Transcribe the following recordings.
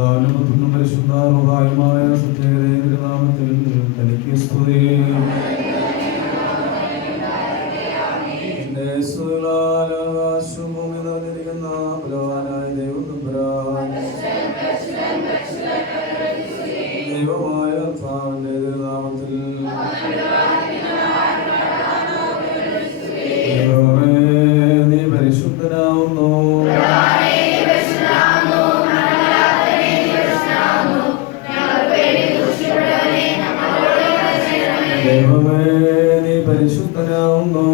പിതാവിനും പുത്രനും പരിശുദ്ധാത്മാവുമായ സത്യയുടെ നാമത്തിൽ തനിക്ക് സ്തുതി. ആകാശഭൂമി നിറഞ്ഞിരിക്കുന്ന ബലവാനായ ദൈവം തമ്പുരാൻ, ദൈവമായ കർത്താവിന്റെ നാമത്തിൽ ദൈവമേ നീ പരിശുദ്ധനാവുന്നു. ദൈവമേ നീ പരിശുദ്ധനാവുന്നു.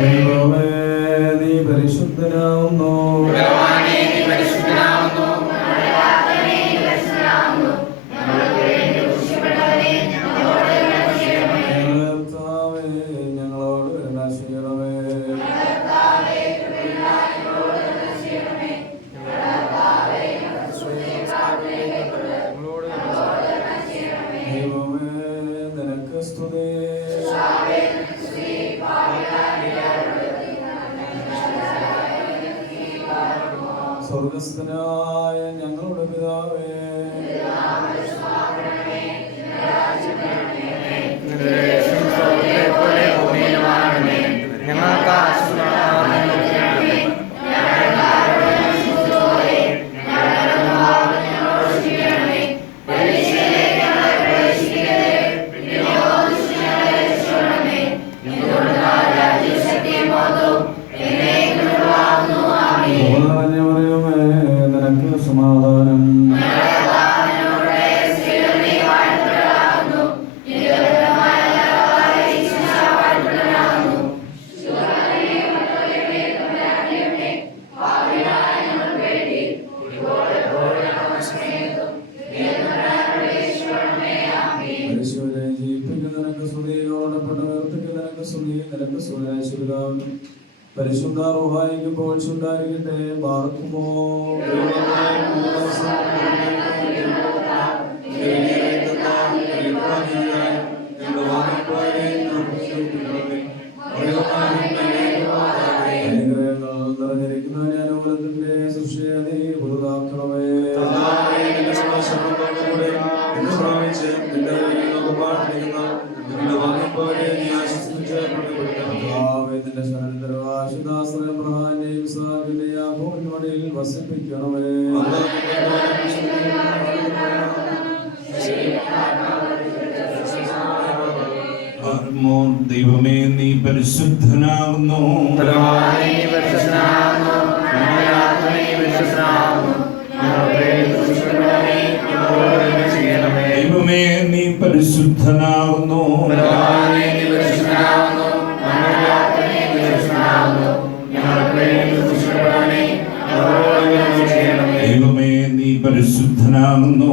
ദൈവമേ നീ പരിശുദ്ധനാവുന്നു. ഞങ്ങളോട് കരുണ ചെയ്യണമേ. ദൈവമേ നിനക്ക് സ്തുതി. സ്വർഗസ്ഥനായ ഞങ്ങളുടെ പിതാവേ, നിനക്ക് സമാധാനം. പരിശുദ്ധ റൂഹായിക്ക് പോഴ്ചുണ്ടായിരിക്കട്ടെ. പാർക്കുമോ അനുഗ്രഹങ്ങൾ നിറഞ്ഞിരിക്കുന്ന അനുകൂലത്തിന്റെ സൃഷ്ടിയെ പുതുതാക്കണമേ. വസിപ്പിക്കണമേ. ദൈവമേ നീ പരിശുദ്ധനാകുന്നു. ദൈവമേ നീ പരിശുദ്ധനാകുന്നു. ദൈവമേ നീ പരിശുദ്ധനാകുന്നു.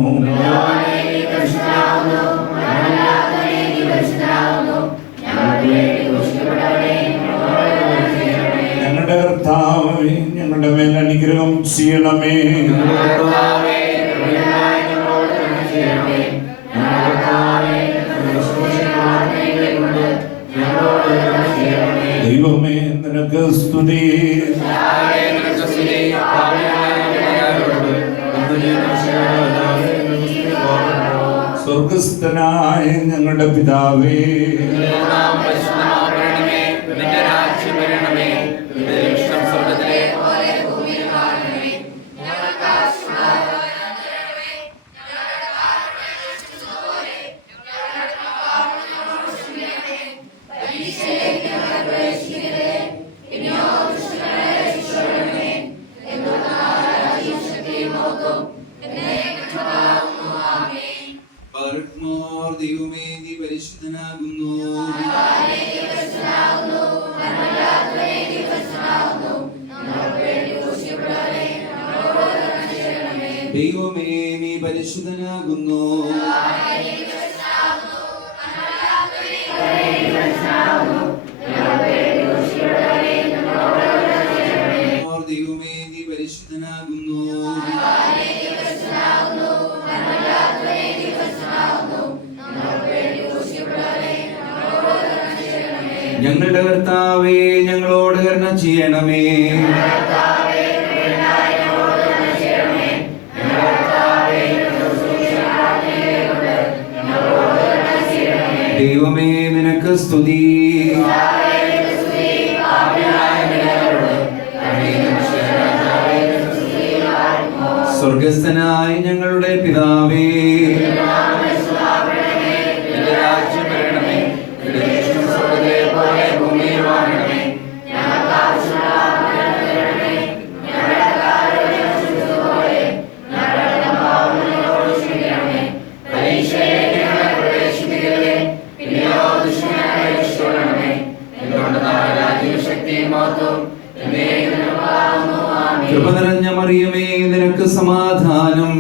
ഞങ്ങളുടെ കർത്താവേ, ഞങ്ങളുടെ മേൽ അനുഗ്രഹം ചെയ്യണമേ. ദൈവമേ നിനക്ക് സ്തുതി. സ്വർഗസ്ഥനായ ഞങ്ങളുടെ പിതാവേ, ദൈവമേ നീ പരിശുദ്ധനാകുന്നു. ദൈവമേ നീ പരിശുദ്ധനാകുന്നു. ദൈവമേ നീ പരിശുദ്ധനാകുന്നു. ഞങ്ങളുടെ കർത്താവേ ഞങ്ങളോട് കരുണ ചെയ്യണമേ. ദൈവമേ നിനക്ക് സ്തുതി. സ്വർഗസ്ഥനായ ഞങ്ങളുടെ പിതാവേ, നിന്റെ രാജ്യം വരണമേ, നിന്റെ ഇഷ്ടം സ്വർഗ്ഗത്തിലെ പോലെ ഭൂമിയിലും ആകണമേ. കൃപ നിറഞ്ഞ മറിയമേ നിനക്ക് സമാധാനം.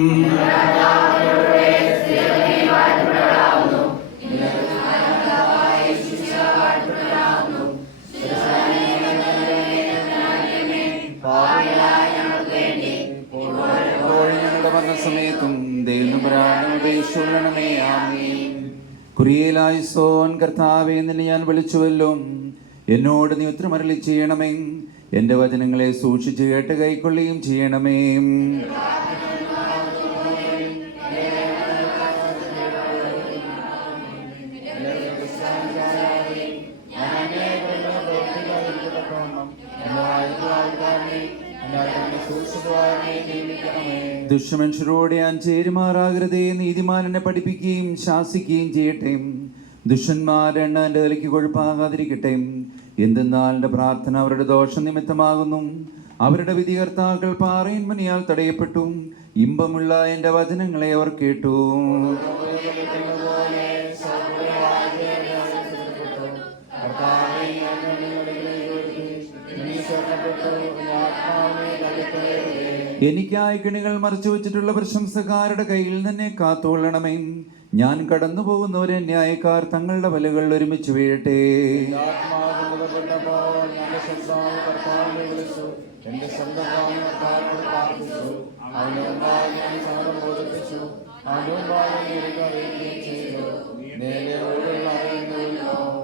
സമയത്തും ദൈവമേ ആമേൻ. കുരിയേലായിസോൻ കർത്താവേ നിന്നെ ഞാൻ വിളിച്ചുവല്ലോ, എന്നോട് നീ ഉത്തരമരുളി ചെയ്യണമേ. എന്റെ വചനങ്ങളെ സൂക്ഷിച്ചു കേട്ട് കൈക്കൊള്ളുകയും ചെയ്യണമേ. ദുഷ്ടമനുഷ്യരോട് ഞാൻ ചേരുമാറാകരുതേ. നീതിമാനെ പഠിപ്പിക്കുകയും ശാസിക്കുകയും ചെയ്യട്ടെ. ദുഷ്ടന്മാർ എണ്ണ എൻ്റെ തലയ്ക്ക് കൊഴുപ്പാകാതിരിക്കട്ടെ. എന്തെന്നാൽ എൻ്റെ പ്രാർത്ഥന അവരുടെ ദോഷം നിമിത്തമാകുന്നു. അവരുടെ വിധികർത്താക്കൾ പാറയിൻ മുനിയാൽ തടയപ്പെട്ടു. ഇമ്പമുള്ള എൻ്റെ വചനങ്ങളെ അവർ കേട്ടു. എനിക്കായി കെണികൾ മറച്ചു വെച്ചിട്ടുള്ള പ്രശംസക്കാരുടെ കയ്യിൽ തന്നെ കാത്തുകൊള്ളണമേ. ഞാൻ കടന്നു പോകുന്നവരെ ന്യായക്കാർ തങ്ങളുടെ വലകൾ ഒരുമിച്ച് വീഴട്ടെ.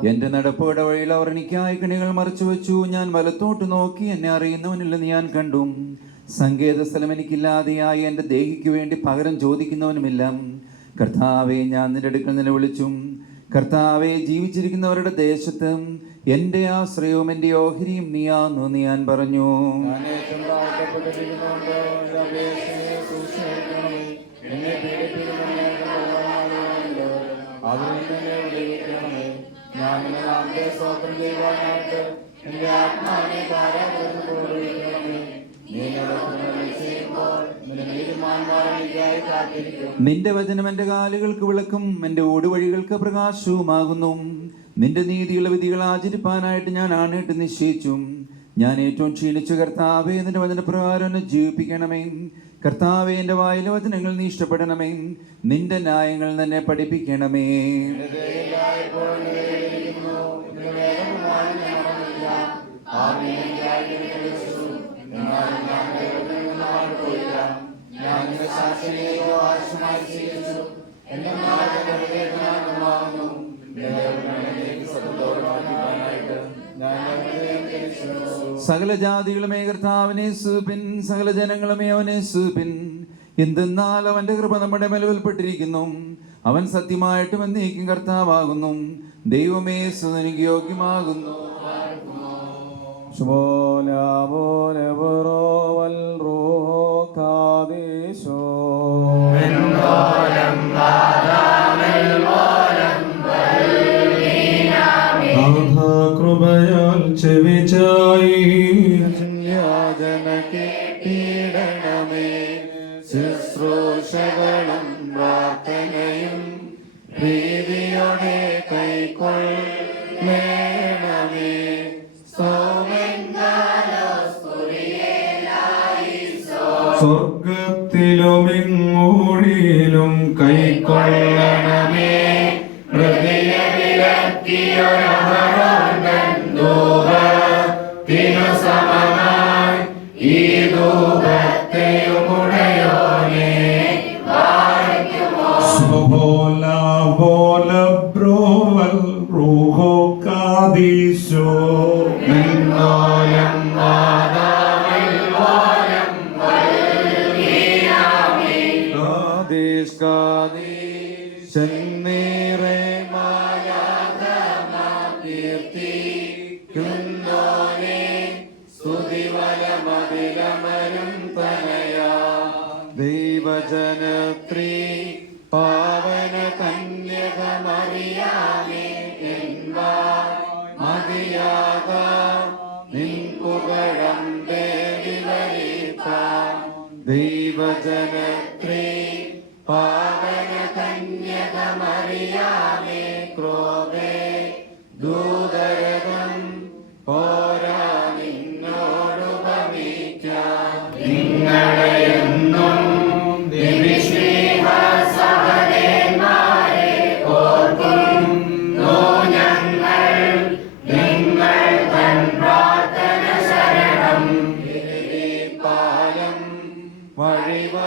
എന്റെ നടപ്പുകളുടെ വഴിയിൽ അവർ എനിക്കായി കെണികൾ മറച്ചു വെച്ചു. ഞാൻ വലത്തോട്ട് നോക്കി, എന്നെ അറിയുന്നവനില്ലെന്ന് ഞാൻ കണ്ടു. സങ്കേത സ്ഥലം എനിക്കില്ലാതെയായി എൻ്റെ ദേഹിക്ക് വേണ്ടി പകരം ചോദിക്കുന്നവനുമില്ല. കർത്താവെ, ഞാൻ നിന്റെ അടുക്കൽ നിലവിളിച്ചു. കർത്താവെ, ജീവിച്ചിരിക്കുന്നവരുടെ ദേശത്ത് എൻ്റെ ആശ്രയവും എൻ്റെ ഓഹരിയും നീയാന്ന് ഞാൻ പറഞ്ഞു. നിന്റെ വചനം എൻ്റെ കാലുകൾക്ക് വിളക്കും എൻ്റെ ഓടുവഴികൾക്ക് പ്രകാശവുമാകുന്നു. നിന്റെ നീതിയുള്ള വിധികൾ ആചരിപ്പാനായിട്ട് ഞാൻ ആണിട്ട് നിശ്ചയിച്ചു. ഞാൻ ഏറ്റവും ക്ഷീണിച്ചു. കർത്താവേ, നിന്റെ വചനപ്രകാരം എന്നെ ജീവിപ്പിക്കണമേ. കർത്താവേ, എൻ്റെ വായിലെ വചനങ്ങൾ നീ ഇഷ്ടപ്പെടണമേ. നിന്റെ ന്യായങ്ങൾ തന്നെ പഠിപ്പിക്കണമേ. സകല ജാതികളുമേ കർത്താവിനെ സ്തുതിപ്പിൻ, സകല ജനങ്ങളുമേ അവനെ സ്തുതിപ്പിൻ. എന്തെന്നാൽ അവന്റെ കൃപ നമ്മുടെ മേൽ വെളിപ്പെട്ടിരിക്കുന്നു. അവൻ സത്യമായിട്ടും എന്നേക്കും കർത്താവാകുന്നു. ദൈവമേ, സ്തുതിക്ക് യോഗ്യമാകുന്നു. കൃപയാൽ ചെവിച്ചായി ശുശ്രൂഷകളും പ്രാർത്ഥനയും പ്രീതിയോടെ കൈക്കൊള്ളണമേ. സ്വർഗത്തിലും ഇങ്ങൂഴിയിലും കൈക്കൊള്ളണമേ. Bola, bola, bro, al rujo, cadizo. ചെന്നീറെ കീർത്തിക്കുന്നോനെ സ്തുതിവലമതിലമരും തനയാ ദൈവജനത്രീ പാവന കന്യക മറിയാമേ എന്വാ മതിയാക നിൻ പുകഴം വിവരിപ്പ ദൈവജനത്രീ പാവന കന്യക മറിയാമേ ക്രോവേ ദൂതരകം പോരാ നിന്നോടുപമിക്കാം നിങ്ങളെയെന്നും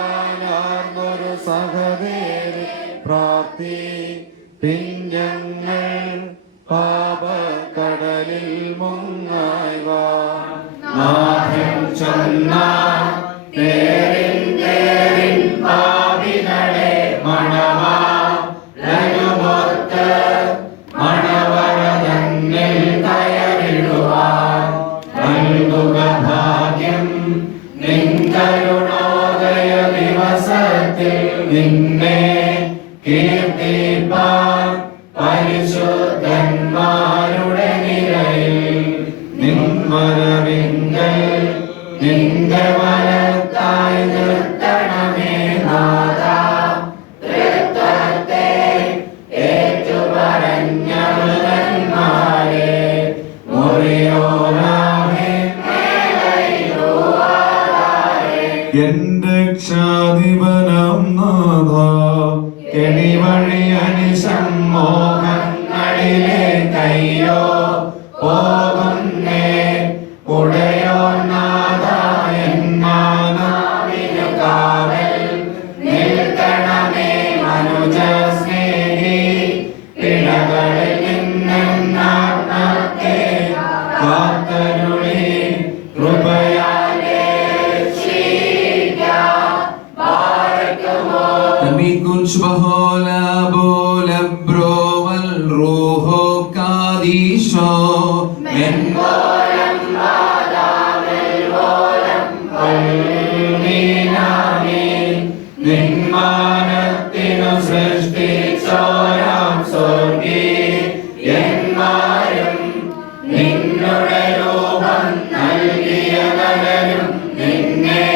വഴിവാനാർന്നൊരു സഹദേവി പ്രാപ്തി പിഞ്ഞങ്ങൾ പാപക്കടലിൽ മുങ്ങായി വാ നാഥൻ ചൊന്ന തേരിൻ പാപികളെ മണവാളനുമൊത്ത് മണവറതന്നിൽ കയറിടുവാൻ നൽകുക ഭാഗ്യം നിൻകരുണോദയ ദിവസത്തിൽ നിന്നെ കീർത്തിപ്പാൻ പരിശുദ്ധന്മാരുടെ നിരയിൽ നിൻവരവിങ്കൽ നിന്റെ വലത്തായി നിർത്തണമേ നാഥാ തൃത്വത്തെ ഏറ്റുപറഞ്ഞ മൃഗന്മാരെ മുറിയോരാമേ എന്റെ രക്ഷാധിപനം നാഥ കെണിവഴി അനിശം മോഹങ്ങളിലെ കയ്യോ പോകുന്നേ ഉടയോ നാഥ എന്നാവിനു കാവൽ നിൽക്കണമേ മനുജ സ്നേഹി പിഴകളിൽ നിന്നാത്മത്തെ കാത്തരുളി കൃപയാലേ Amigos bajo la bola brova el rojo cadillo men volam badam el volam alminamin നിന്മാനത്തിനു സൃഷ്ടിച്ചോരാം സ്വർഗീ എന്മാരും നിന്നുടെ രൂപം നൽകിയവരും നിന്നെ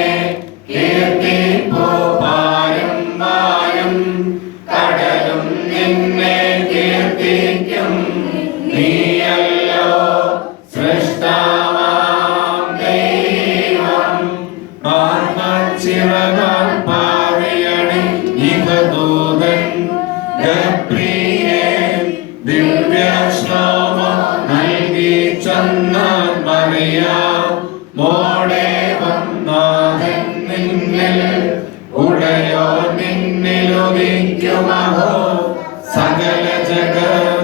കീർത്തിപ്പോ പാരും വാനും കടലും നിന്നെ കീർത്തിക്കും നീയല്ലോ സൃഷ്ടാവാം ദൈവം പാർമച്ചിറകാൽ പാറിയണി ഇഹദൂതൻ ഗബ്രിയേൽ ദിവ്യശ്ലോമം നൽകി ചെന്നാൽ മറിയാം മോടേവം നാഥൻ നിന്നിൽ ഉടയോ നിന്നിലുദിക്കുമഹോ സകല ജഗത്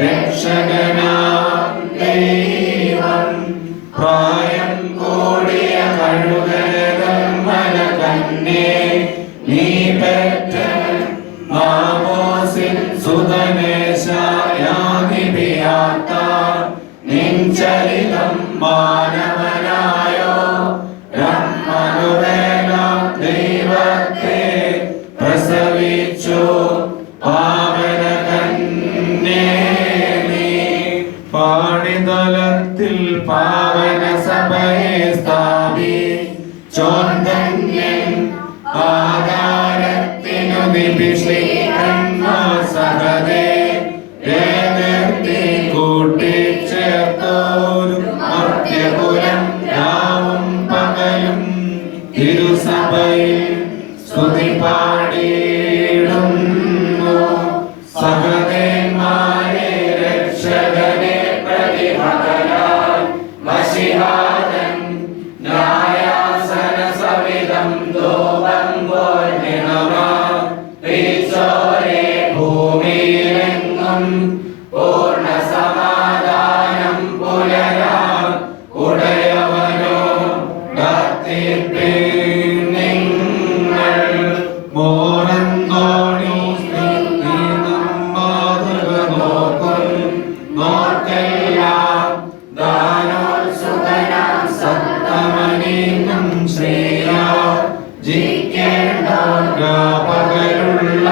രക്ഷകനാം ദൈവം പ്രായം കൂടിയ കഴുകരമല കന്നേ നീ പെറ്റ മാമോസിൻ സുതനേശായാനിപിയാത്ത നിൻചരിതം മാനവനായോ ബ്രഹ്മനുവേല ദൈവത്തെ പ്രസവിച്ചു പാവന കന്യേ നീ പാണിതലത്തിൽ പാവന സഭയെ സ്ഥാപി ചോന്തന്യൻ ആധാരത്തിനു നിഭിഷേകന്മാർ സഹദേ കൂട്ടിച്ചേർത്തോരു മർത്യകുലം രാവും പകലും തിരുസഭയിൽ സ്തുതി പാടിയിടുന്നു സഹദേന്മാരെ രക്ഷകനെ പ്രതിഭകരാൽ മഷിഹാദൻ ന്യായാസന സവിധം ധൂപം പോൽ നിറമാച്ചോരെ ഭൂമിയിലെങ്ങും പൂർണ്ണ സമാധാനം പുലരാൻ ഉടയവനോ നിങ്ങൾ രാപകലുള്ള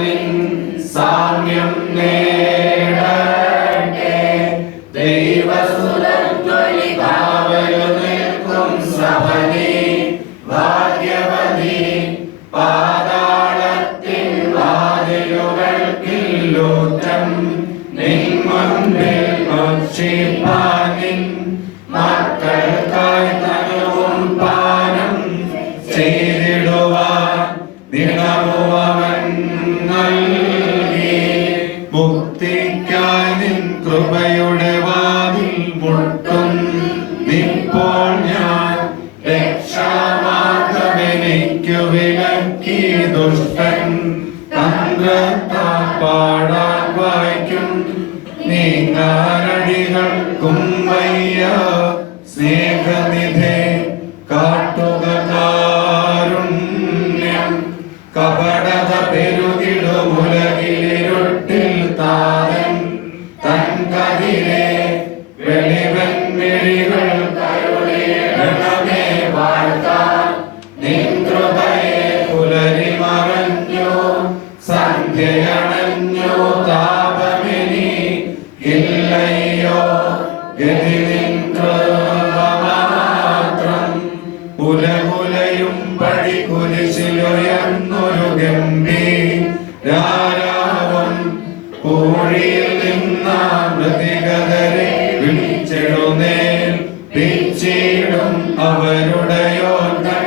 നിൻ സാമ്യം നേടട്ടെ. ദൈവസുതത്വലികാവലു നിൽക്കും സഭനി ഭാഗ്യവതി പാതാളത്തിൻ വാതിലുകൾക്കില്ലൂറ്റം നിൻ മുൻപിൽ ഭക്ഷിപ്പാനിൻ മക്കൾക്കായി തനുവും പാനം ചെയ്തിടുവാൻ ദിനവുമവൻ നൽകി. മുക്തിക്കായി നിൻ കൃപയുടെ വാതിൽ മുട്ടും ഇപ്പോൾ ഞാൻ രക്ഷാമാർഗമെനിക്കു വിലക്കി ദുഷ്ടൻ തന്ത്രത്താൽ പാടാൻ വായിക്കും നീങ്ങാരടികൾക്കും വയ്യ സ്നേഹനിധേ കാട്ടുക കാരുണ്യം. കപടത പെരുകിടുമുലകിലിരുട്ടിൽ താരൻ തൻ കതിരെ വെളിവൻ മിഴികൾ കരുളിടണമേ വാഴ്ത്താൻ നിൻ കൃപയെ പുലരി മറഞ്ഞു സന്ധ്യയണഞ്ഞു താപമിനി ഇല്ലയോ ഗതി നിൻ കൃപ മാത്രം. ഉലകുലയും പടി കുരിശിലുയർന്നൊരു ഗംഭീരാരവം പൂഴിയിൽ നിന്ന മൃതികതരെ വിളിച്ചെഴുന്നേൽ പിച്ചിടും അവരുടെ യോദ്ധൻ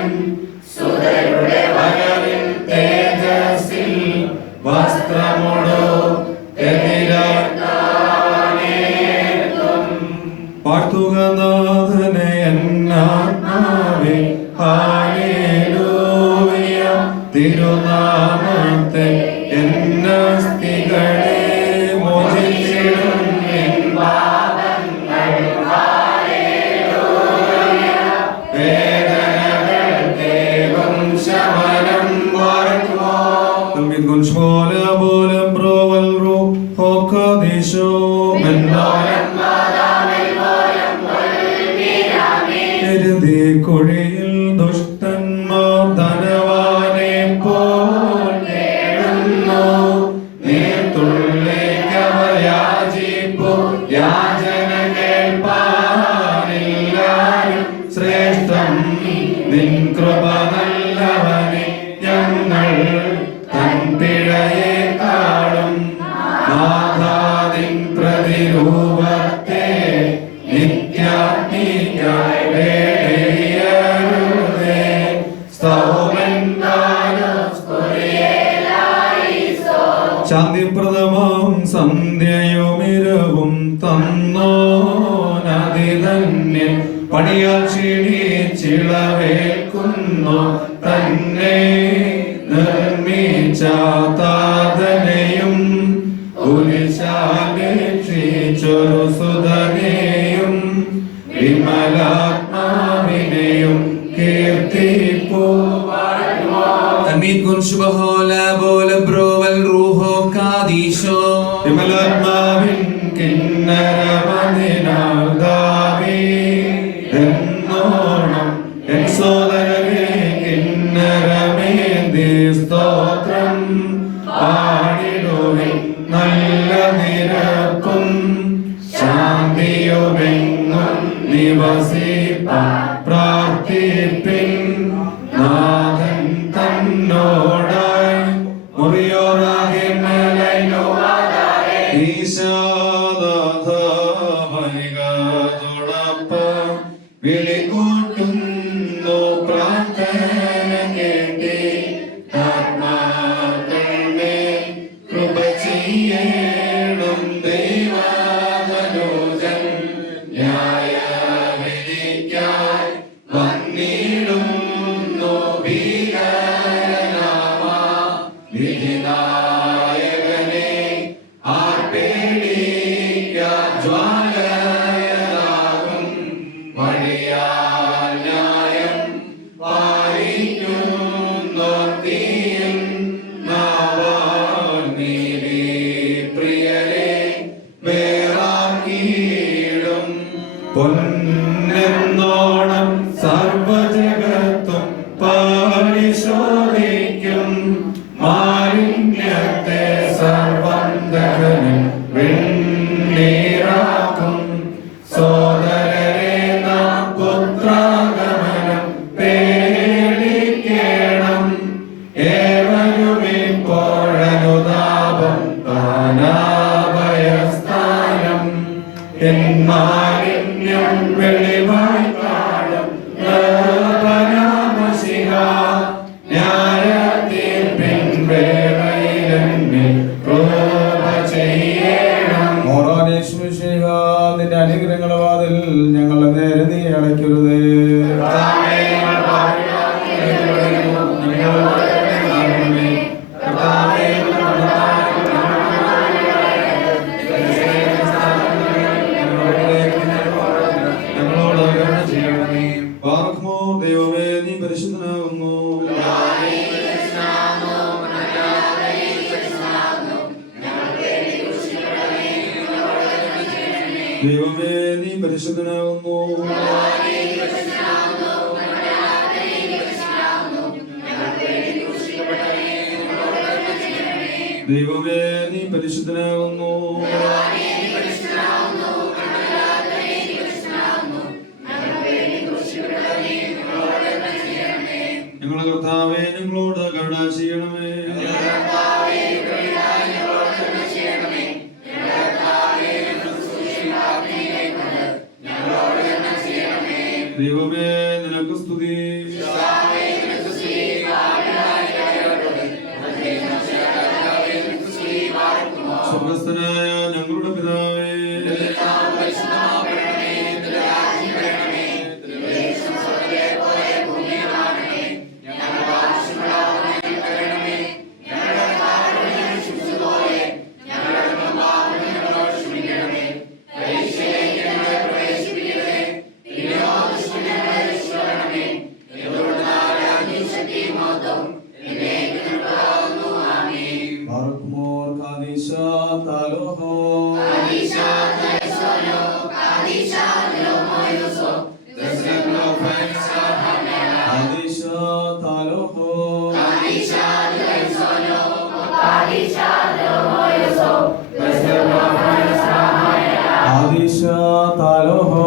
വരവിൻ തേജസ്സിൽ വസ്ത്രമോടോ പാർത്തുക നാഥനെ എന്നാത്മാവേ ഹല്ലേലൂയ. തിരുനാമത്തെ എന്നസ്തികളെ മോചിച്ചിടും നിൻ പാപങ്ങൾ ഹല്ലേലൂയ. വേദനകൾക്കേവം ശമനം വരുമോ. Mit con scuola volem proval ru hokadisho mendoരം എരുതി കുഴിയിൽ ദുഷ്ടന്മാർ ധനവാനെ പോൽ നേടുന്നു. നീർത്തുള്ളിക്കവയാചിപ്പു യാചന കേൾപ്പാനില്ലാരും ശ്രേഷ്ഠം നിൻ കൃപ നല്ലവനെ. ഞങ്ങൾ തൻ പിഴയെ കാണും നാഥാദിൻ പ്രതിരൂപത്തെ നിത്യാഗ്നിക്കായി വേടയരുതേ. ശാന്തിപ്രദമാം സന്ധ്യയുമിരവും തന്നോനതി തന്നെ പണിയാൽ ക്ഷീണിച്ചിളവേൽക്കുന്നു തന്നെ നിർമ്മിച്ച താതനെയും കുരിശാപേക്ഷിച്ചൊരു സുതനെയും വിമലാത്മാവിനെയും കീർത്തിപ്പൂ. വിമലാത്മാവിൻ കിന്നരമതിനാൽ ദാവീദെന്നോണം എൻ സോദരനെ കിന്നരമേന്തി സ്തോത്രം പാടിടുവിൻ നല്ല നിരക്കും ശാന്തിയുമെങ്ങും നിവസിപ്പാൻ പ്രാർത്ഥിപ്പിൻ. നാഥൻ തന്നോടായി ഈശാദാഥമനികാതോടൊപ്പം വിളികൂട്ടുന്നു പ്രാർത്ഥന കേട്ടി. ആത്മാക്കളെ കൃപ ചെയ്യണം ദൈവമനോജൻ ന്യായവിധിക്കായി വന്നിടുന്നു ഭീകരനാമ വിധിനായകനെ. ആർപ്പേടിക്ക ജ്വാലയതാകും വഴിയാൽ എന്നോണം സർവജഗത്തും പരിശോധിക്കും മാലിന്യത്തെ സർവന്തകനും വെണ്ണീറാക്കും സോദരരെ നാം പുത്രാഗമനം പേടിക്കണം ഏവരും ഇപ്പോഴനുതാപം താനാഭയസ്ഥാനം എന്മാലിന്യം വെളിവായി കാണും പരാമശിഹ ന്യായത്തീർപ്പിൻ വേളയിലെന്നിൽ കൃപ ചെയ്യണം. മോറാനേശ്വരിശിഹ, നിന്റെ അനുഗ്രഹങ്ങളുടെ വാതിൽ ഞങ്ങളുടെ നേരെ നീ അടയ്ക്കരുതേ. പാർക്കുമോർ ദൈവമേ, നീ പരിശുദ്ധനാകുന്നു. ദൈവമേ, നീ പരിശുദ്ധനാകുന്നു. ദൈവമേ, നീ പരിശുദ്ധനാകുന്നു. ഞങ്ങളുടെ കർത്താവേ, ഞങ്ങളോട് കരുണ ചെയ്യണമേ. ദൈവമേ, നിനക്ക് സ്തുതി. സ്വർഗ്ഗസ്ഥനായ ഞങ്ങളുടെ പിതാവേ, പാർക്കുമോർ കാദീശ താലോഹോ. കാദീശ താലോഹോ. കാദീശ താലോഹോ.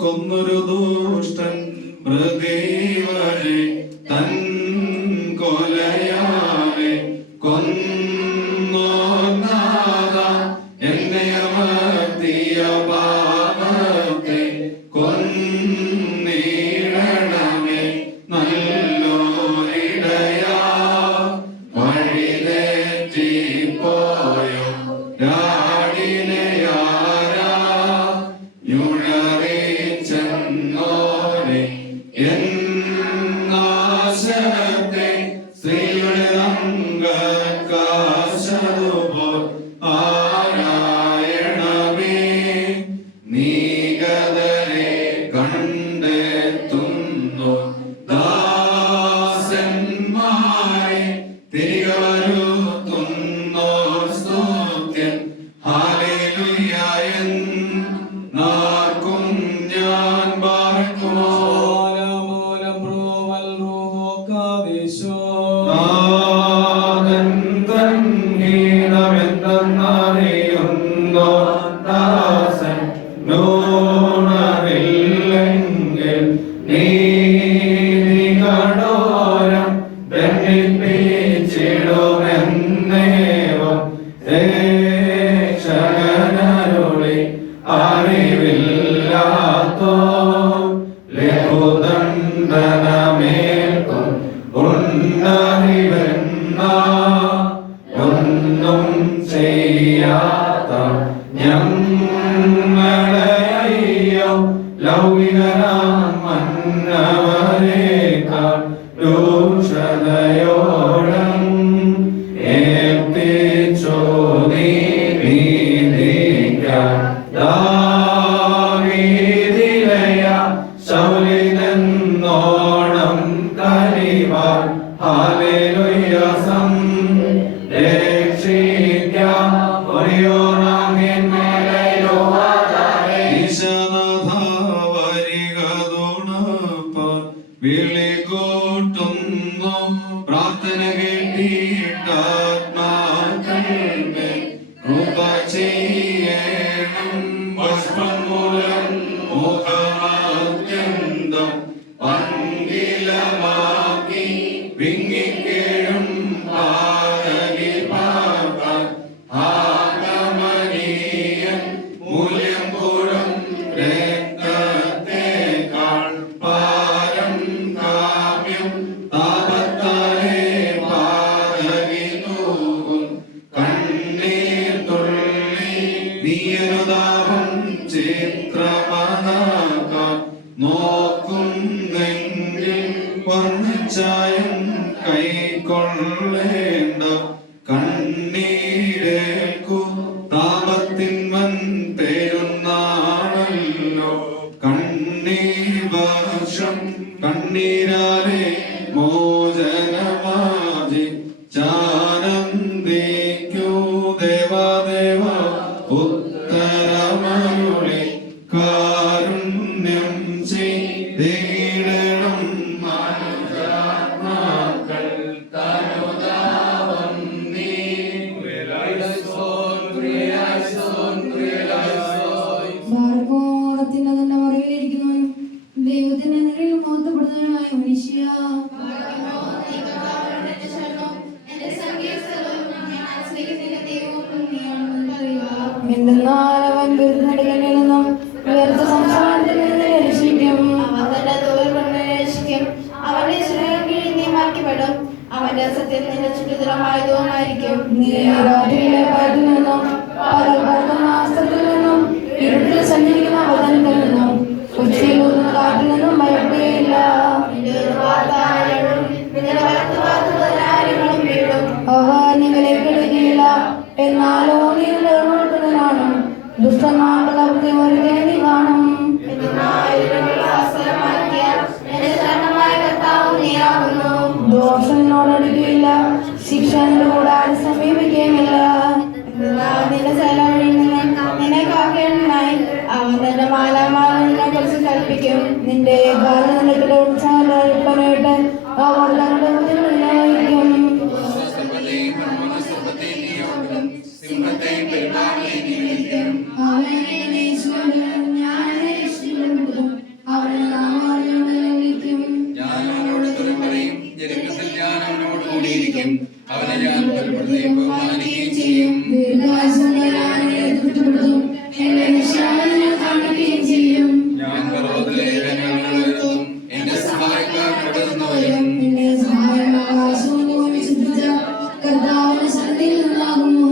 കൊന്നൊരു ദുഷ്ടൻ മൃഗീവഴി തൻ കൊലയാലെ കൊന്നോനാഥ എന്നെ അമർത്തിയ പാപത്തെ കൊന്നീടണമേ നല്ലോരിടയാ വഴി കണ്ണീരേൽക്കു താപത്തിൻ വൻ പേരുന്നാണല്ലോ കണ്ണീർവർഷം കണ്ണീരാലെ മോചനമാജി ചാനന്ദിക്കൂ ദേവാദേവ ഉത്തരമരുളി കാരുണ്യം ചെയ്തിടണം മനുഷ്യാത്മാക്കൾ തനുതാവം നീ ഭാരതത്തിന്റെ തന്നെ മറവിലിരിക്കുന്നവനും ദൈവത്തിന്റെ നിലയിൽ മോഹപ്പെടുന്നവനുമായ മനുഷ്യ എന്തെന്നാൽ അവൻ ദുരിതനടുകളിൽ നിന്നും വ്യർത്ഥ സംസാരത്തിൽ നിന്ന് രക്ഷിക്കും. അവന്റെ തോൽ കൊണ്ട് രക്ഷിക്കും. അവന്റെ ശരീരം നീ മാറ്റിപ്പെടും. അവന്റെ സത്യം നിന്റെ ചുറ്റുതരമായതുമായിരിക്കും. നീ രാത്രിയിലെ ഭയത്തിൽ നിന്നും പകൽ പറക്കുന്ന ആസ്ത്രത്തിൽ നിന്നും ഇരുട്ടിൽ സഞ്ചരിക്കുന്ന വചനത്തിൽ നിന്നും ഉച്ചയിൽ ഊതുന്ന കാറ്റിൽ നിന്നും ഭയപ്പെടുകയില്ല. അവ നിങ്ങളെ കെടുകയില്ല. എന്നാലോ നീ നിലനിൽക്കുന്നതിനാണ് ദുഷ്ടന്മാരുടെ പ്രവൃത്തി വെറുതെ നീ കാണും. ദോഷം നിന്നോടടുക്കുകയില്ല. ശിക്ഷ നിന്റെ കൂടാതെ സമീപിക്കുകയുമില്ല. നിന്റെ ചെലവഴിൽ നിന്ന് നിന്നെ കാക്കേണ്ടതിനായി അവൻ തന്റെ മാലാമാലിനെ കുറിച്ച് കൽപ്പിക്കും. നിന്റെ കാലം നിലത്തിട്ട് ഉത്സാഹപ്പനായിട്ട് അവർ തങ്ങളുടെ മുതിർന്നവയ്ക്കും. കർത്താവിന്റെ സന്നിധിയിൽ നിന്നാകുന്നു.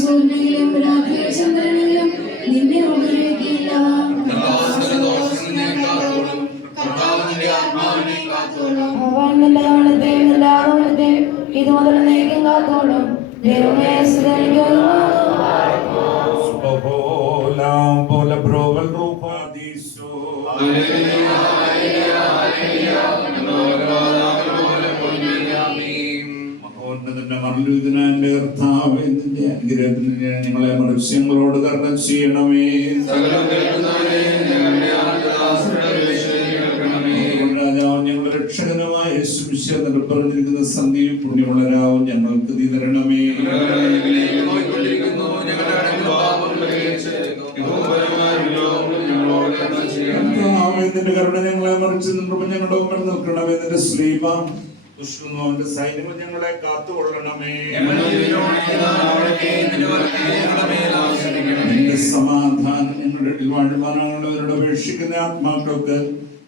സൂര്യനെങ്കിലും രാത്രി ചന്ദ്രനെങ്കിലും നിന്നെ ഉപദ്രവിക്കില്ല. അവൻ നിന്റെ ഗമനത്തെയും നിന്റെ ആഗമനത്തെയും ഇത് മുതൽ നീക്കം കാത്തോളും. ദൈവമേ അനുഗ്രഹത്തിന് ഞങ്ങളെ മനുഷ്യങ്ങളോട് കർണം ചെയ്യണമേ. രാജാവ് ഞങ്ങളുടെ രക്ഷകനുമായ പറഞ്ഞിരിക്കുന്ന സന്ധി പുണ്യമുള്ളരാവും ഞങ്ങൾക്ക് നീ തരണമേ. നിന്റെ കരുണ ഞങ്ങളെ മറിച്ച് ഞങ്ങളുടെ മുമ്പിൽ നിൽക്കണമേ. നിന്റെ ശ്രീമ ദുഷ്ടന്റെ സൈന്യങ്ങൾ ഞങ്ങളെ കാത്തുകൊള്ളണമേ. നിന്റെ സമാധാനം ഞങ്ങളുടെ വാഴുമാനങ്ങളവരുടെ അപേക്ഷിക്കുന്ന ആത്മാക്കൾക്ക്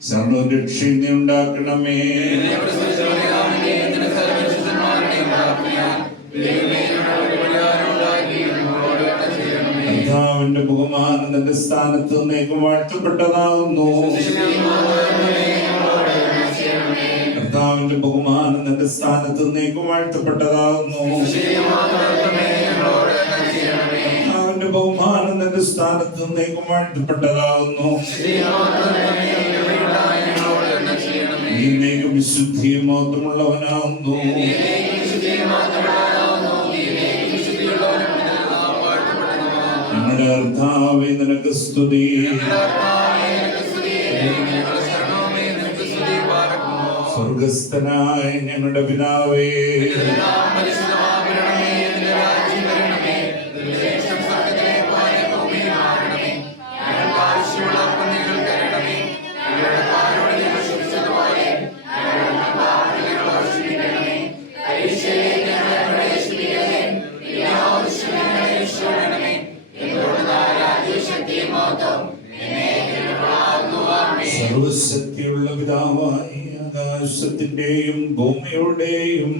ശരണവും രക്ഷയും നീ ഉണ്ടാക്കണമേ. കർത്താവിന്റെ ബഹുമാനം നിന്റെ സ്ഥാനത്ത് നീക്കും വാഴ്ത്തപ്പെട്ടതാകുന്നു. കർത്താവിന്റെ ബഹുമാനം നിന്റെ സ്ഥാനത്ത് നീക്കും വാഴ്ത്തപ്പെട്ടതാകുന്നു. കർത്താവിന്റെ ബഹുമാനം നിന്റെ സ്ഥാനത്ത് നീക്കും വാഴ്ത്തപ്പെട്ടതാകുന്നു. നീ നീക്കും വിശുദ്ധിയും മാത്രമുള്ളവനാകുന്നു. ഞങ്ങളുടെ കർത്താവേ നിനക്ക് സ്തുതി. സ്വർഗസ്ഥനായ ഞങ്ങളുടെ പിതാവേ, സർവശക്തിയുള്ള പിതാവായി ആകാശത്തിന്റെയും ഭൂമിയുടെയും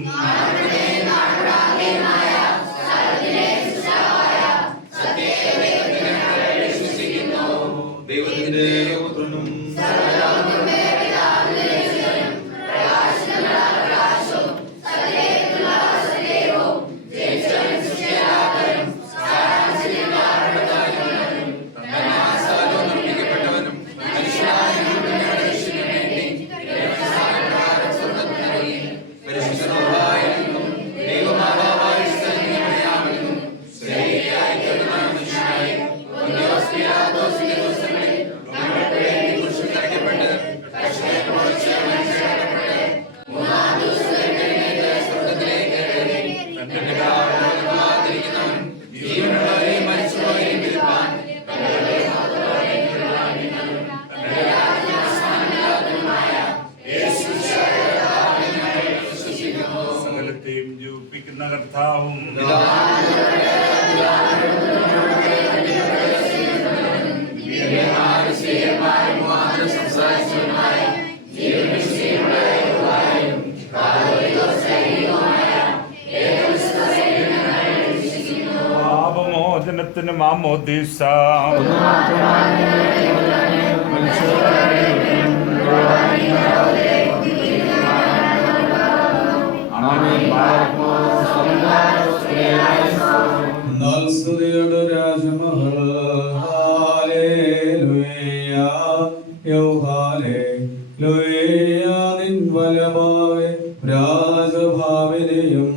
സ്നാനത്തിന് മാമോദീസ. എന്നാൽ സ്തുതിയുടെ രാജമഹൾ ഹല്ലേലൂയ ഹല്ലേലൂയ നിൻ വലഭാവേ രാജഭാവിനെയും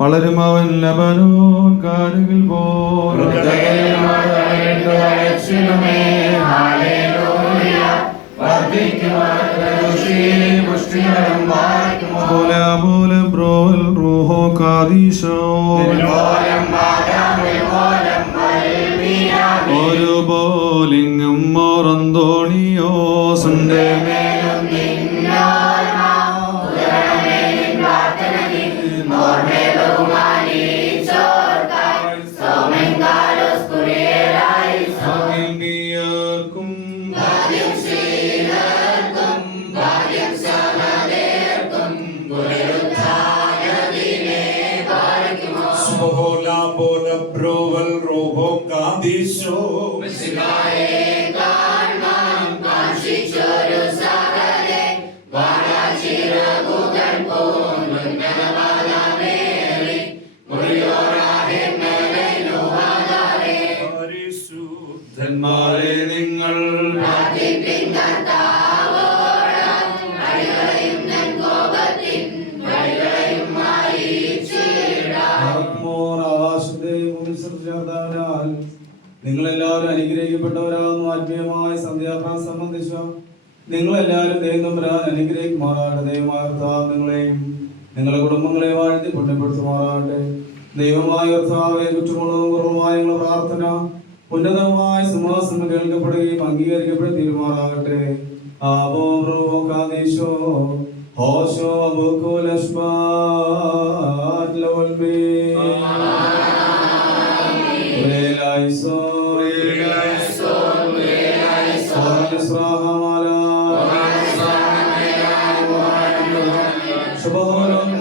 വളരും അവൻ ലബനോൻ കാടുകൾ പോൽ ഒരു ബോലിംഗും മോറന്തോണിയോ സുണ്ടേ ധന്മാരെ നിങ്ങൾ നിങ്ങളെല്ലാവരും അനുഗ്രഹിക്കപ്പെട്ടവരാകുന്നു. ആത്മീയമായ സന്ധ്യാപ്രാസം സംബന്ധിച്ച നിങ്ങളെല്ലാവരും ദൈവം അനുഗ്രഹിക്കുമാറാകട്ടെ. ദൈവമായ കർത്താവ് നിങ്ങളെയും നിങ്ങളുടെ കുടുംബങ്ങളെ വാഴ്ത്തി പുണ്യപ്പെടുത്തുമാറാകട്ടെ. ദൈവമായ കർത്താവെ കുറ്റമുള്ളതും കുറവുമായ ഞങ്ങളുടെ പ്രാർത്ഥന ഉന്നതമായ സിംഹാസനം കേൾക്കപ്പെടുകയും അംഗീകരിക്കപ്പെടുകയും തീരുമാറാകട്ടെ. ശുഭോരം